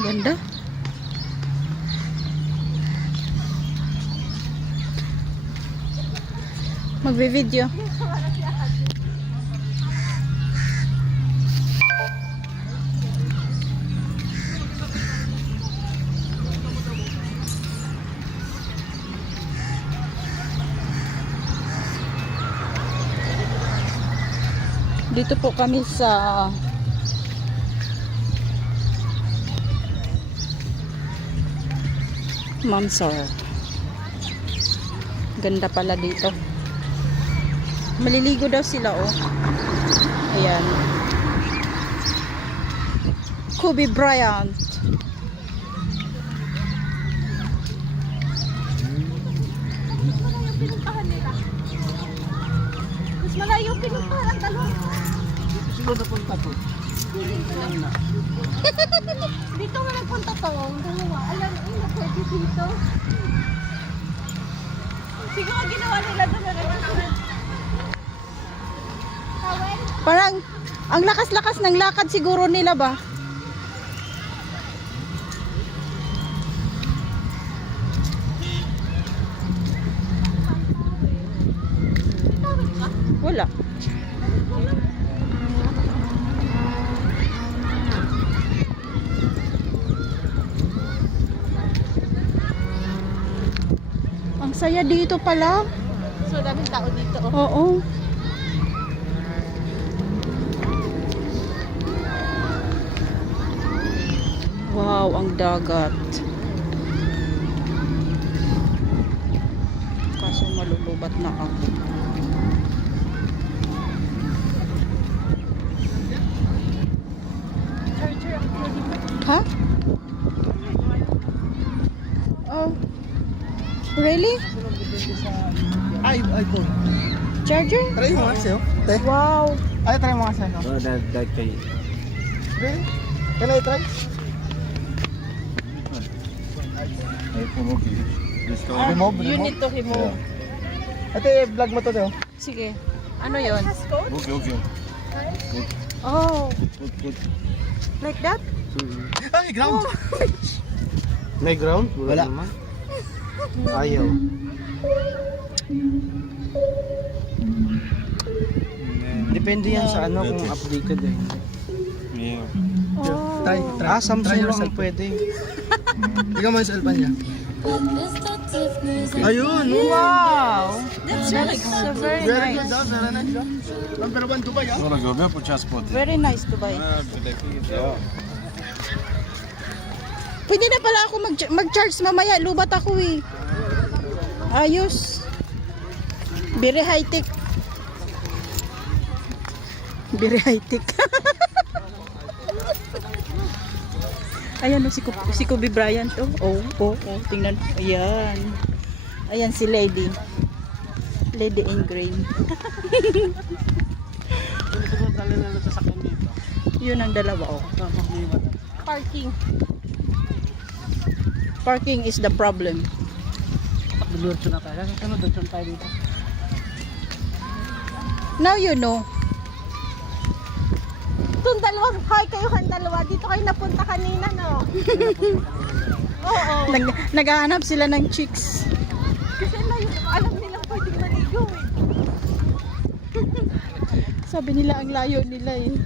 Ganda. Magbe-video. Dito po kami sa Mamsar. Ganda pala dito. Maliligo daw sila, oh. Ayan. Kobe Bryant. Mas malayo pinuntahan ang dalawa. Sino na punta to? Dito nga nagpunta to, ang dalawa. Alam, na pwede dito. Siguro ginawa nila doon na rin. Parang ang lakas-lakas ng lakad siguro nila ba? Wala. Ang saya dito pala. So, daming tao dito. Oh. Oo. Wow, ang dagat. Kaso malulubat na ako. Charger ang pwede. Ha? Oh. Really? Ay, po. Charger? Try mo nga sa'yo. Te. Wow. Ay, try mo nga sa'yo. Oh, that kayo. Really? Can I try? Ay, pumugi. Remove, You remove. need to remove. Ate, vlog mo to daw. Sige. Ano yon? Okay, okay. Oh, Good, good. like that? Ay, ground! May ground? Wala. Naman. Ayaw. Depende yan sa ano kung updated eh. Yeah. Oh. Try, try. Ah, Samsung Try lang yourself. pwede. Tingnan mo yung cellphone niya. Ayun! Wow. That's so very Very good nice. daw, very nice daw. Number 1 Dubai, ah. Sonra göbeğe poças pot. Very nice to buy. Ya. Pwede na pala ako mag-charge mamaya. Lubat ako eh. Ayos. Very high-tech. Very high-tech. Ayan o, si Kobe Bryant. Oh. Tingnan. Ayan. Ayan si Lady. Lady in green. Yun ang dalawa, oh. Parking. Parking is the problem. Dulurso na tayo. Ano, dulurso tayo dito. Now you know. Itong dalawang, hi kayo kang dalawa. Dito kayo napunta kanina, no? Oo. Naghahanap sila ng chicks. Kasi alam nilang pwedeng maligo eh. Sabi nila ang layo nila eh.